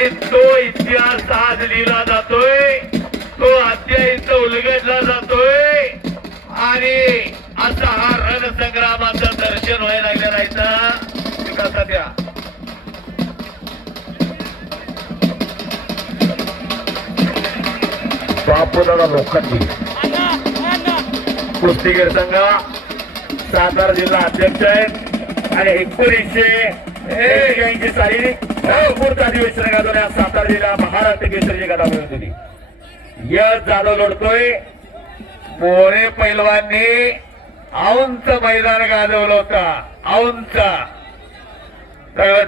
आणि तो इतिहास आज लिहिला जातोय, तो अध्याय उलगडला जातोय आणि असा हा रणसंग्रामाचं दर्शन व्हायला लागलं राहायचं विकासात द्या. बापूदादा लोखंडी कुस्तीगीर संघ सातारा जिल्हा अध्यक्ष आहेत आणि 1981 साली नागपूर अधिवेशन गाजवल्या सातारा जिल्हा महाराष्ट्र केसरीची गदा मिळवली. यश जाधव लढतोय. मोरे पैलवांनी औंच मैदान गाजवलं होतं. औंच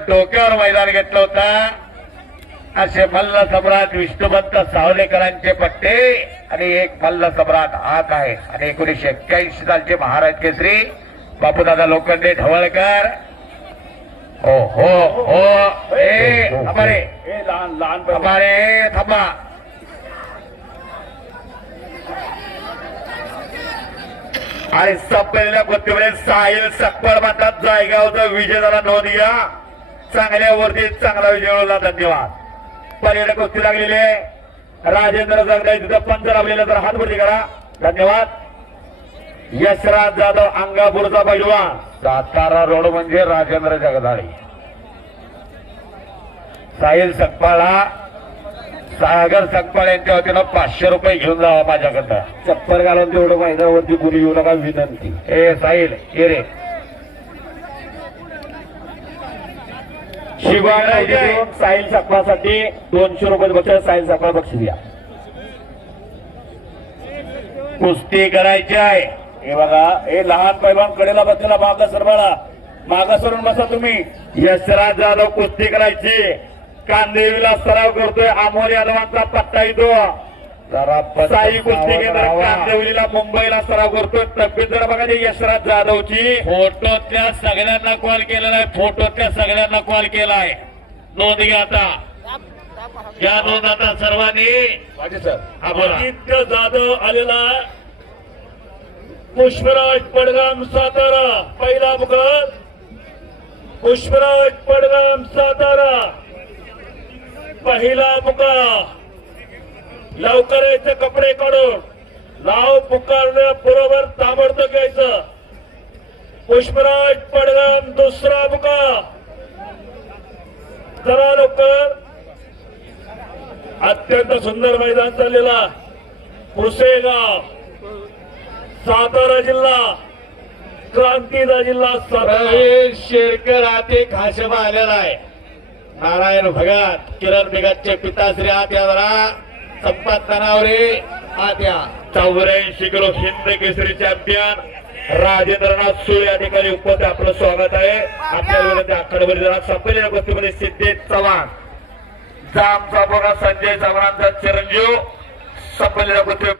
डोक्यावर मैदान घेतलं होतं. असे मल्ल सम्राट विष्णुभक्त सावलेकरांचे पट्टे आणि एक मल्ल सम्राट हात आहे. आणि 1981 सालचे महाराज केसरी बापूदादा लोखंडे ढवळकर. हो हो हो ए हमारे हमारे थांबा. आणि संपलेल्या कुस्तीमध्ये साहिल सकपाळ म्हणतात जायगावचा विजय झाला. नोंद घ्या. चांगल्यावरती चांगला विजय मिळवला. धन्यवाद. पर्यटक कुस्ती लागलेले राजेंद्र जगदाळे तिथं पंच लाभलेला तर हातवरती करा. धन्यवाद. यशराज जाधव अंगापूरचा पैलवान. सातारा रोड म्हणजे राजेंद्र जगदाळे. साहिल सकपाळा सागर सकपाळ यांच्या वतीनं 500 रुपये घेऊन जावा माझ्याकडनं. चप्पल घालून तेवढं मैदानावरती गुली येऊ नका विनंती. ए साहिल ये रे. शिवाय साहिल सकपाळसाठी 200 रुपये बक्षीस. साहिल सकपाळ बक्षीस द्या. कुस्ती करायची आहे. हे बघा हे लहान पैलवान कडेला बसलेला मागा सरबाळा. मागा सरून बसा तुम्ही. यशराज जाधव कुस्ती करायची. कांदेवीला सराव करतोय. आमोरी यादवांचा पट्टा येतो. साई कुस्ती केंद्र कांदेवलीला मुंबईला सराव करतोय. तब्येत जरा बघा यशराज जाधवची. फोटोतल्या सगळ्यांना कॉल केलेला आहे. फोटोतल्या सगळ्यांना कॉल केलाय. नोंद घ्या आता. या नोंद आता सर्वांनी. हा बोला. आदित्य जाधव आलेला पुष्पराज पडगाम सातारा. पहिला मुखर पुष्पराज पडगाम सातारा. पहिला मुका. लवकर यायचे कपडे काढून. नाव पुकारण्याबरोबर ताबडतोब घ्यायचं. पुष्पराज पडगाम दुसरा मुका. जरा लवकर. अत्यंत सुंदर मैदान चाललेला. पुसेगाव सातारा जिल्हा क्रांतीचा जिल्हा. प्रवीण शेरकर आते खाशबा आलेला आहे. नारायण भगत किरण बेगतचे पिताश्री आत्या जरा. संपत तनावरे आत्या. 84 किलो हिंद केसरी चॅम्पियन राजेंद्रनाथ सुळे या ठिकाणी उपस्थित. आपलं स्वागत आहे. आपल्या विरोधी आखाडवर जरा संपलेल्या गोष्टीमध्ये सिद्धेश चव्हाण जामचा बोगा संजय चव्हाणांचा चिरंजीव संपलेल्या गोष्टी